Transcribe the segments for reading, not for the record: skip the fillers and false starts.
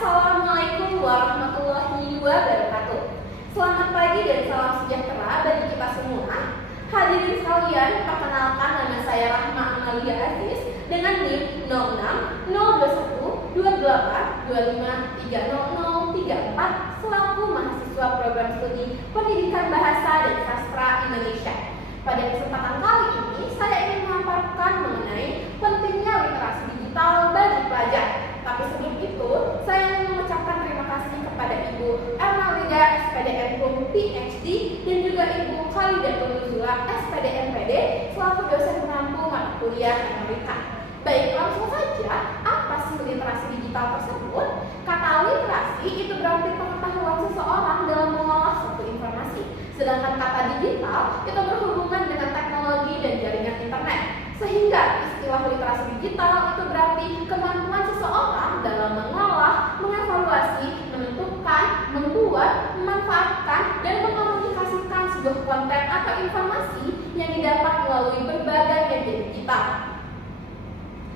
Assalamualaikum warahmatullahi wabarakatuh. Selamat pagi dan salam sejahtera bagi kita semua. Hadirin sekalian, perkenalkan nama saya Rahma Amalia Aziz dengan NIM 06 02128253034 selaku mahasiswa program studi Pendidikan Bahasa dan Sastra Indonesia. Pada kesempatan kali ini, saya ingin memaparkan mengenai pentingnya literasi digital bagi pelajar. Tapi sebelum itu, saya ingin mengucapkan terima kasih kepada Ibu Ermalida SPDM PhD dan juga Ibu Khalidatul Nuzula SPD MPD selaku dosen penampu mata kuliah Amerika. Baik, langsung saja, apa sih literasi digital tersebut? Kata literasi itu berarti pengetahuan seseorang dalam mengolah suatu informasi. Sedangkan kata digital itu berhubungan dengan teknologi dan jaringan internet. Sehingga istilah literasi digital itu berarti kemampuan seseorang dalam mengolah, mengevaluasi, menentukan, membuat, memanfaatkan, dan mengkomunikasikan sebuah konten atau informasi yang didapat melalui berbagai media digital.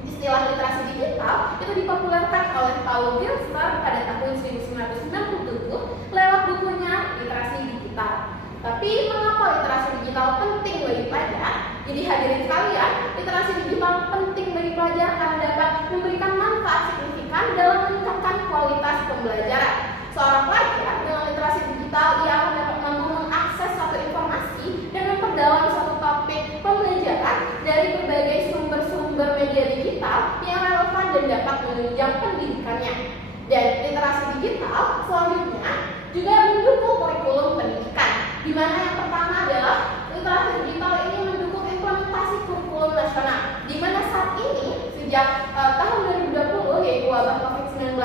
Istilah literasi digital itu dipopulerkan oleh Paul Gilster pada tahun 1997 lewat bukunya Literasi Digital. Tapi mengapa literasi digital penting bagi pelajar? Jadi hadirin sekalian, literasi digital penting bagi pelajar karena dapat memberikan manfaat signifikan dalam meningkatkan kualitas pembelajaran. Seorang pelajar dengan literasi digital, ia akan dapat mampu mengakses suatu informasi dan memperdalam suatu topik pembelajaran dari berbagai sumber-sumber media digital yang relevan dan dapat menunjang pendidikannya. Dan literasi digital selanjutnya juga mendukung kurikulum pendidikan, di mana yang pertama adalah literasi digital ini mendukung implementasi kurikulum nasional, di mana saat ini sejak tahun 2020 yaitu wabah COVID-19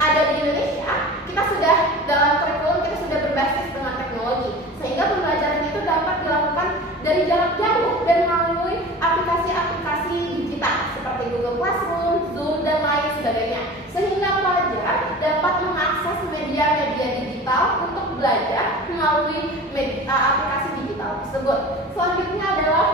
ada di Indonesia, kita sudah dalam kurikulum kita sudah berbasis dengan teknologi, sehingga pembelajaran itu dapat dilakukan dari jarak jauh dan melalui aplikasi-aplikasi digital seperti Google Classroom, Zoom, dan lain sebagainya, sehingga pelajar dapat mengakses media-media digital untuk belajar melalui aplikasi digital tersebut. Selanjutnya adalah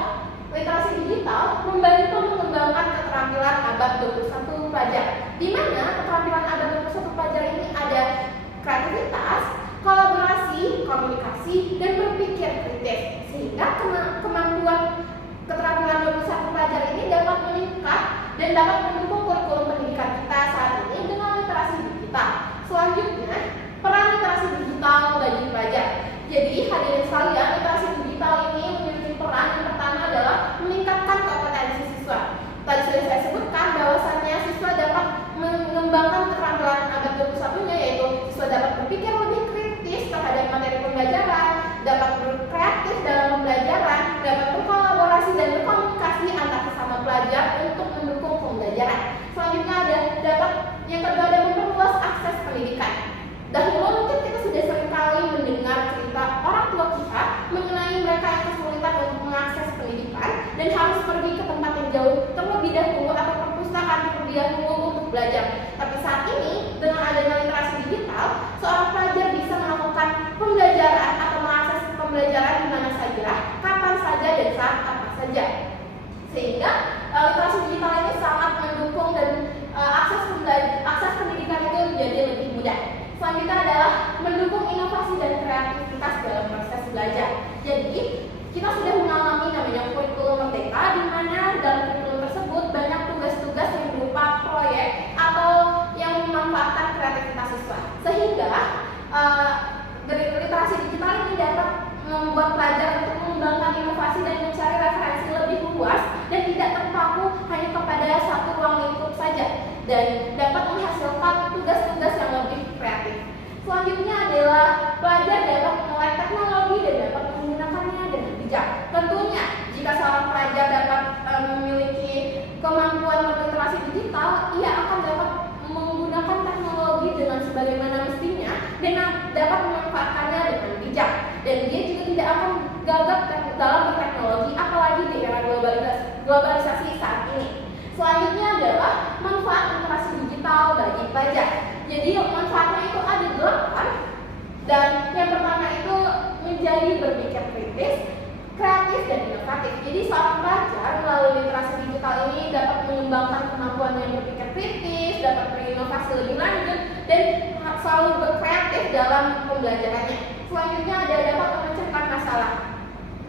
literasi digital membantu mengembangkan keterampilan abad 21 pelajar, di mana keterampilan abad 21 pelajar ini ada kreativitas, kolaborasi, komunikasi, dan berpikir kritis, sehingga kemampuan keterampilan 21 pelajar ini dapat meningkat dan dapat mendukung kurikulum pendidikan kita saat ini dengan literasi digital. Selanjutnya, peran literasi digital bagi pelajar. Jadi hadirin sekalian, literasi digital ini memiliki peran yang pertama adalah meningkatkan kompetensi siswa. Tadi sudah saya sebutkan bahwasannya siswa dapat mengembangkan keterampilan abad 21-nya, yaitu siswa dapat berpikir lebih kritis terhadap materi pembelajaran, dapat berkreatif dalam pembelajaran, dapat berkolaborasi dan berkomunikasi antar sesama pelajar untuk mendukung pembelajaran. Selanjutnya dapat yang kedua ada memperluas akses pendidikan. Dahulu mungkin kita sudah seringkali mendengar cerita orang tua kita mengenai mereka yang kesulitan untuk mengakses pendidikan dan harus pergi ke tempat yang jauh terlebih dahulu atau perpustakaan terlebih dahulu untuk belajar. Tapi saat ini dengan adanya literasi digital, seorang pelajar bisa melakukan pembelajaran atau mengakses pembelajaran di mana saja, kapan saja dan saat apa saja. Sehingga literasi digital ini sangat mendukung dan akses pendidikan itu menjadi lebih mudah. Selanjutnya adalah mendukung inovasi dan kreativitas dalam proses belajar. Jadi kita sudah mengalami namanya kurikulum merdeka, di mana dalam kurikulum tersebut banyak tugas-tugas yang berupa proyek atau yang memanfaatkan kreativitas siswa. Sehingga literasi digital ini dapat membuat pelajar untuk mengembangkan inovasi dan mencari referensi lebih luas dan tidak terpaku hanya kepada satu ruang lingkup saja, dan dapat menghasilkan tugas-tugas yang lebih kreatif. Selanjutnya adalah pelajar dapat menguasai teknologi dan dapat menggunakannya dengan bijak. Tentunya jika seorang pelajar dapat memiliki kemampuan berliterasi digital, ia akan dapat menggunakan teknologi dengan sebagaimana mestinya dan dapat memanfaatkannya dengan bijak. Dan dia juga tidak akan gagap dalam berteknologi, apalagi di era globalisasi saat ini. Selanjutnya adalah manfaat literasi digital bagi pelajar. Jadi manfaatnya itu ada 8, dan yang pertama itu menjadi berpikir kritis, kreatif, dan inovatif. Jadi seorang pelajar melalui literasi digital ini dapat mengembangkan kemampuannya berpikir kritis, dapat berinovasi lebih lanjut, dan selalu berkreatif dalam pembelajarannya. Selanjutnya ada dapat memecahkan masalah.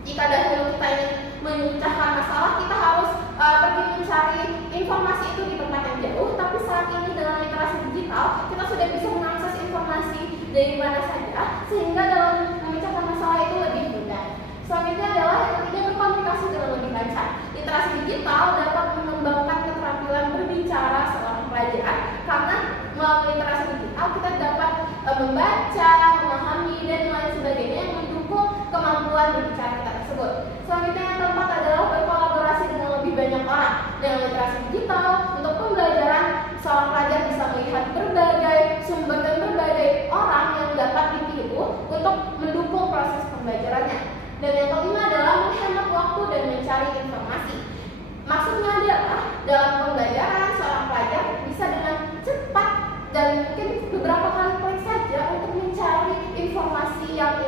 Jika dahulu kita ingin memecahkan masalah, kita harus pergi mencari informasi itu di tempat yang jauh, tapi saat ini dengan literasi digital, kita sudah bisa mengakses informasi dari mana saja, sehingga dalam memecahkan masalah itu lebih mudah. Selanjutnya adalah yang ketiga, berkomunikasi dengan lebih lancar. Literasi digital dapat mengembangkan keterampilan berbicara seorang pelajar, karena melalui literasi digital kita dapat membaca, memahami, dan lain sebagainya yang mendukung kemampuan berbicara kita tersebut. Selanjutnya yang keempat adalah berkolaborasi dengan lebih banyak orang. Dengan literasi digital, untuk pembelajaran seorang pelajar bisa melihat berbagai sumber dan berbagai orang yang dapat ditiru untuk mendukung proses pembelajarannya. Dan yang kelima adalah menghemat waktu dan mencari informasi. Maksudnya adalah dalam pembelajaran seorang pelajar bisa dengan cepat dan mungkin beberapa kali klik saja untuk mencari informasi yang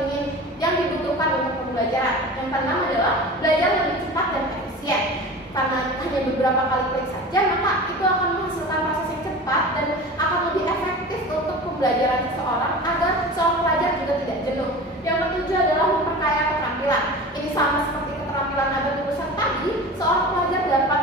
dibutuhkan untuk pembelajaran. Yang keenam adalah belajar lebih cepat dan efisien. Karena hanya beberapa kali klik saja, maka itu akan menghasilkan proses yang cepat dan akan lebih efektif untuk pembelajaran seseorang agar seorang pelajar juga tidak jenuh. Yang ketujuh adalah memperkaya keterampilan. Ini sama seperti keterampilan ada tulisan tadi, seorang pelajar dapat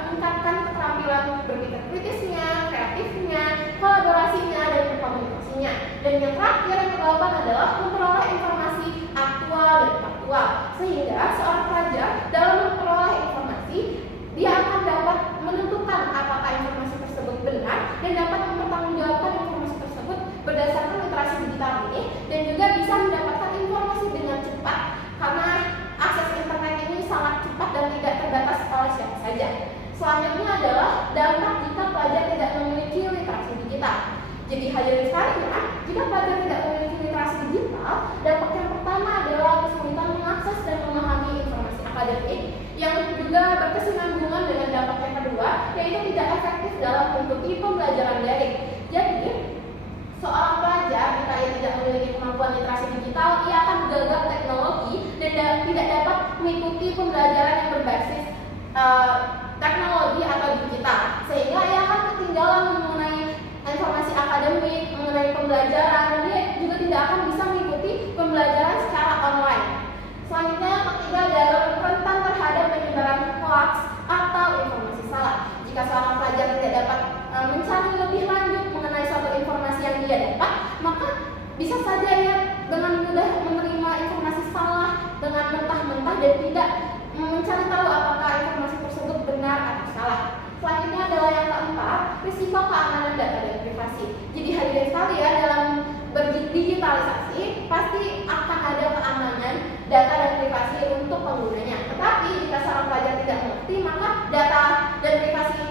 meningkatkan keterampilan berpikir kritisnya, kreatifnya, kolaborasinya, dan berkomunikasinya. Dan yang terakhir, yang ke-8 adalah memperoleh informasi aktual dan faktual. Sehingga seorang pelajar dalam memperoleh informasi, dia akan dapat menentukan apakah informasi tersebut benar dan dapat mempertanggungjawabkan informasi tersebut berdasarkan literasi digital ini, dan juga bisa mendapatkan informasi dengan cepat karena akses internet ini sangat cepat dan tidak terbatas oleh siapa saja. Selanjutnya adalah dampak jika pelajar tidak memiliki literasi digital. Jadi hadirin sekalian, jika pelajar tidak memiliki literasi digital, dampak yang pertama adalah kesulitan mengakses dan memahami informasi akademik, yang juga berkesinambungan dengan dampak yang kedua, yaitu tidak efektif dalam mengikuti pembelajaran daring. Jadi, seorang pelajar jika ia tidak memiliki kemampuan literasi digital, ia akan gagal teknologi dan tidak dapat mengikuti pembelajaran yang berbasis teknologi atau digital, sehingga ia akan ketinggalan mengenai informasi akademik, mengenai pembelajaran, dan dia juga tidak akan bisa mengikuti pembelajaran secara online. Selanjutnya yang ketiga adalah rentan terhadap penyebaran hoax atau informasi salah. Jika seorang pelajar tidak dapat mencari lebih lanjut mengenai suatu informasi yang dia dapat, maka bisa saja ia dengan mudah menerima informasi salah dengan mentah-mentah dan tidak mencari tahu apakah informasi tersebut benar atau salah. Selanjutnya adalah yang keempat, risiko keamanan data dan privasi. Jadi hadirin sekalian, dalam berdigitalisasi pasti akan ada keamanan data dan privasi untuk penggunanya. Tetapi jika seorang pelajar tidak mengerti, maka data dan privasi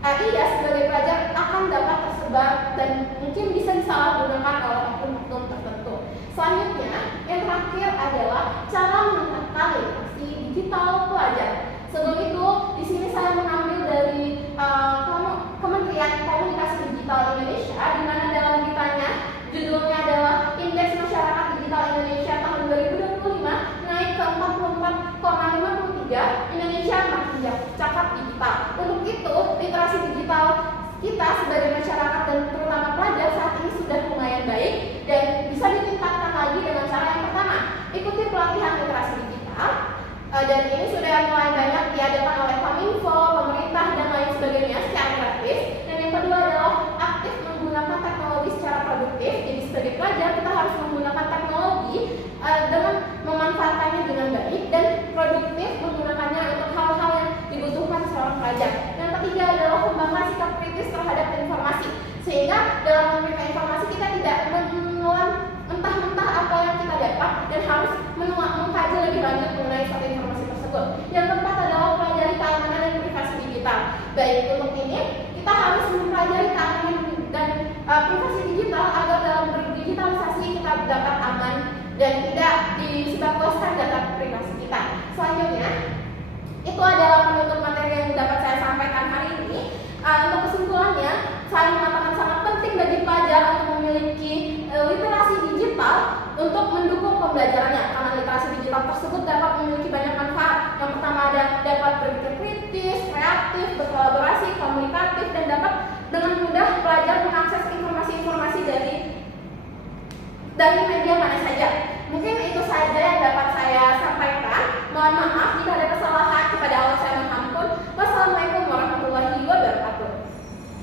ia sebagai pelajar akan dapat tersebar dan mungkin bisa disalahgunakan oleh oknum tertentu. Selanjutnya, yang terakhir adalah cara meningkatkan literasi digital pelajar. Sebelum itu, di sini saya mengambil dari Kementerian Komunikasi Digital Indonesia, di mana dalam beritanya judulnya adalah Indeks Masyarakat Digital Indonesia tahun 2025 naik ke 44,53, Indonesia makin cakap digital. Untuk itu, literasi digital kita sebagai masyarakat dan terutama pelajar saat ini sudah lumayan baik dan bisa ditingkatkan lagi dengan cara yang pertama, ikuti pelatihan literasi digital. Dan ini sudah mulai banyak diadakan oleh Kominfo, pemerintah, dan lain sebagainya secara gratis. Dan yang kedua adalah aktif menggunakan teknologi secara produktif. Jadi sebagai pelajar kita harus menggunakan teknologi dengan memanfaatkannya dengan baik dan produktif menggunakannya untuk hal-hal yang dibutuhkan seorang pelajar. Yang ketiga adalah kembangkan sikap kritis terhadap informasi, sehingga dalam menerima informasi kita tidak menelan mentah-mentah apa yang kita dapat dan harus mengkaji lebih lanjut mengenai suatu informasi tersebut. Yang keempat adalah pelajari keamanan dan privasi digital. Baik, untuk ini kita harus mempelajari keamanan dan privasi digital agar dalam berdigitalisasi kita dapat aman dan tidak disebarluaskan data privasi kita. Selanjutnya, itu adalah penutup materi yang dapat saya sampaikan hari ini. Untuk kesimpulannya, saya mengatakan sangat penting bagi pelajar untuk memiliki literasi digital untuk mendukung pembelajarannya, karena literasi digital tersebut dapat memiliki banyak manfaat. Yang pertama dapat berpikir kritis, kreatif, berkolaborasi